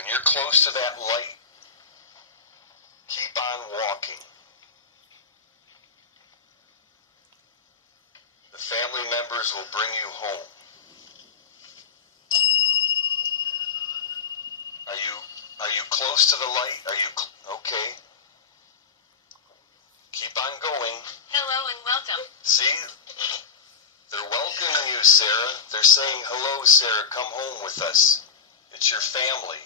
When you're close to that light, keep on walking. The family members will bring you home. Are you close to the light? Are you okay? Keep on going. Hello and welcome. See? They're welcoming you, Sarah. They're saying, hello, Sarah, come home with us. It's your family.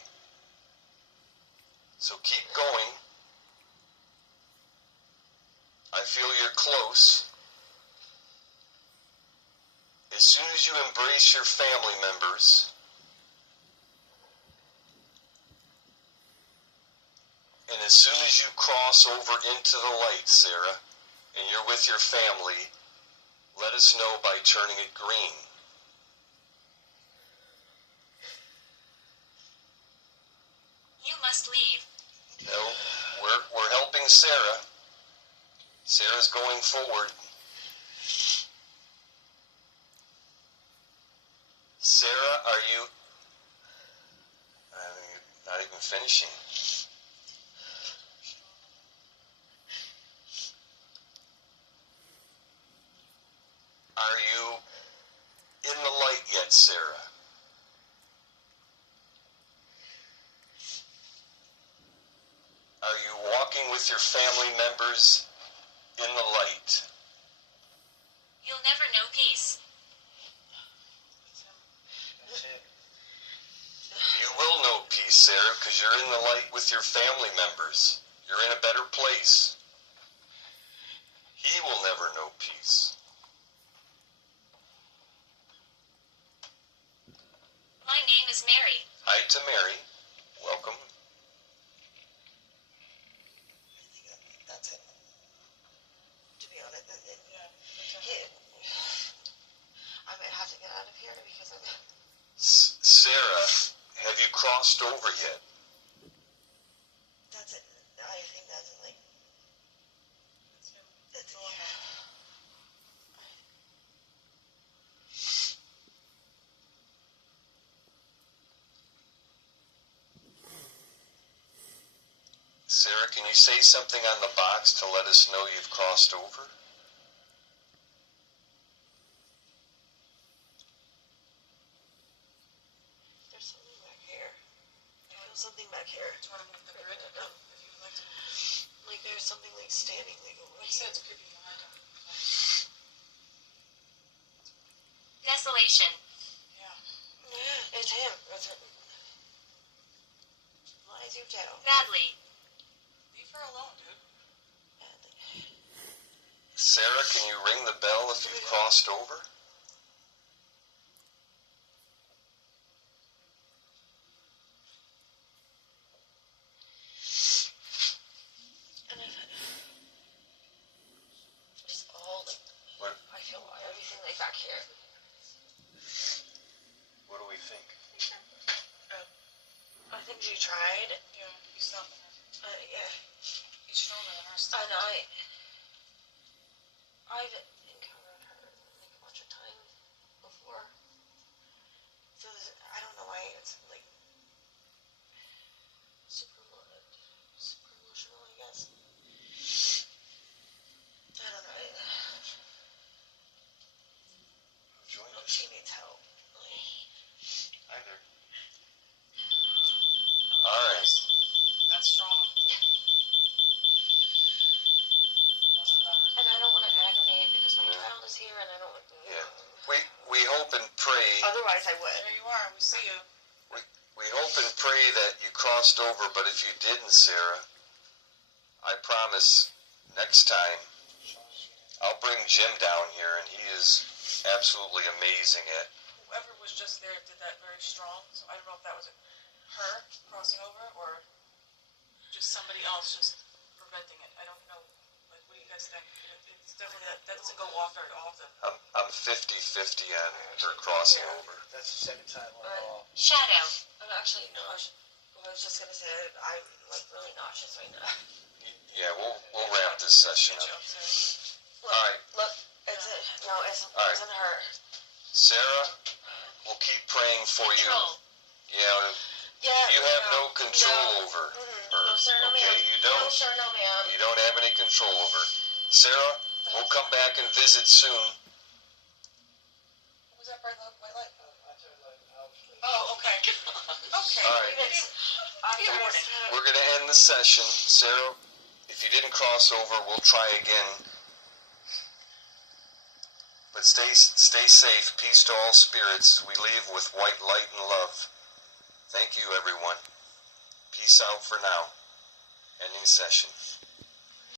So keep going. I feel you're close. As soon as you embrace your family members, and as soon as you cross over into the light, Sarah, and you're with your family, let us know by turning it green. You must leave. No, we're helping Sarah. Sarah's going forward. Sarah, are you... not even finishing. Are you in the light yet, Sarah? Are you walking with your family members in the light? You'll never know peace. You will know peace, Sarah, because you're in the light with your family members. You're in a better place. He will never know peace. My name is Mary. Hi to Mary. Welcome. That's it. To be honest, I might have to get out of here because I'm... Sarah, have you crossed over yet? That's it. I think that's it. Like... That's it. Sarah, can you say something on the box to let us know you've crossed over? There's something back here. I feel something back here. Do you want to move the grid? If you would like to. Like there's something like standing like over Like I said, it's creepy behind him. Desolation. Yeah, it's him. It's him. Lies you tell. Badly. Leave her alone, dude. Sarah, can you ring the bell if you've crossed over? And if just all like What, I feel everything like back here. what do we think? I think she tried. Yeah, you stop her. Yeah. He's stronger than her. And I've encountered her like a bunch of times before. So I don't know why it's like super emotional, I guess. I don't know. Join us. She needs help. Hi there. All right. That's strong. And I don't want to aggravate because my child is here and I don't want to... Yeah. We hope and pray. Otherwise I would. There you are. We see you. We hope and pray that you crossed over, but if you didn't, Sarah, I promise next time I'll bring Jim down here, and he is absolutely amazing at... Whoever was just there did that very strong, so I don't know if that was her crossing over or just somebody else just preventing it. I don't know. Like, what do you guys think? It's definitely that doesn't go off very often. I'm 50-50 on her crossing over. That's the second time on the ball. Shadow. I'm actually nauseous. I was just gonna say I'm like really nauseous right now. Yeah, we'll wrap this session Good up. job, Sarah. Look, All right. look, it's it. No, it All right. wasn't her. Sarah, we'll keep praying for you. Control. Yeah, Yeah. you have no control over her. No, sir, no, Okay, ma'am. you don't. No, sir, no, ma'am. You don't have any control over her. Sarah, we'll come back and visit soon. Was that bright light? I turned like I was asleep. Oh, okay. Okay. All right. Good morning. We're going to end the session. Sarah, if you didn't cross over, we'll try again. But stay safe. Peace to all spirits. We leave with white light and love. Thank you, everyone. Peace out for now. Ending session.